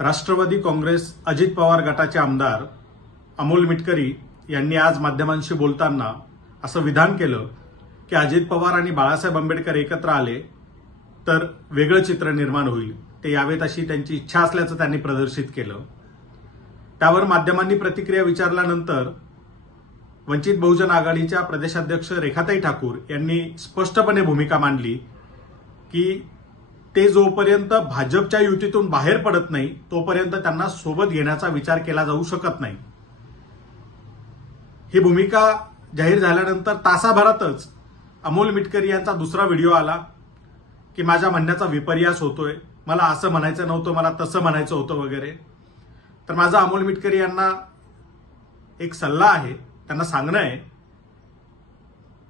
राष्ट्रवादी काँग्रेस अजित पवार गटाचे आमदार अमोल मिटकरी यांनी आज माध्यमांशी बोलताना असं विधान केलं की अजित पवार आणि बाळासाहेब आंबेडकर एकत्र आले तर वेगळं चित्र निर्माण होईल, ते यावेत अशी त्यांची इच्छा असल्याचं त्यांनी प्रदर्शित केलं। त्यावर माध्यमांनी प्रतिक्रिया विचारल्यानंतर वंचित बहुजन आघाडीच्या प्रदेशाध्यक्ष रेखाताई ठाकूर यांनी स्पष्टपणे भूमिका मांडली की ते जोपर्यंत भाजपच्या युतीतून बाहेर पडत नाही तोपर्यंत त्यांना सोबत घेण्याचा विचार केला जाऊ शकत नाही। ही भूमिका जाहीर झाल्यानंतर तासाभरातच अमोल मिटकरी यांचा दुसरा व्हिडिओ आला की माझ्या म्हणण्याचा विपर्यास होतोय, मला असं म्हणायचं नव्हतं, मला तसं म्हणायचं होतं वगैरे। तर माझा अमोल मिटकरी यांना एक सल्ला आहे, त्यांना सांगणं आहे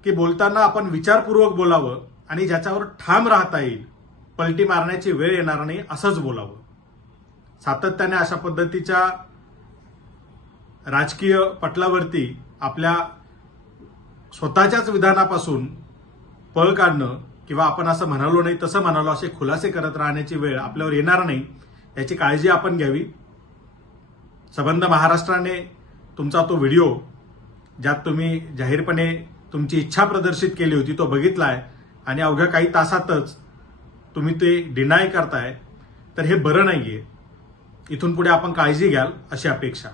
की बोलताना आपण विचारपूर्वक बोलावं आणि ज्याच्यावर ठाम राहता येईल, पलटी मारण्याची वेळ येणार नाही असंच बोलावं। सातत्याने अशा पद्धतीच्या राजकीय पटलावरती आपल्या स्वतःच्याच विधानापासून पळ काढणं किंवा आपण असं म्हणालो नाही तसं म्हणालो असे खुलासे करत राहण्याची वेळ आपल्यावर येणार नाही याची काळजी आपण घ्यावी। संबंध महाराष्ट्राने तुमचा तो व्हिडिओ ज्यात तुम्ही जाहीरपणे तुमची इच्छा प्रदर्शित केली होती तो बघितलाय आणि अवघ्या काही तासातच तुम्ही ते डिनाय करताय, तर हे बरं नाहीये। इथून पुढे आपण काळजी घ्याल अशी अपेक्षा।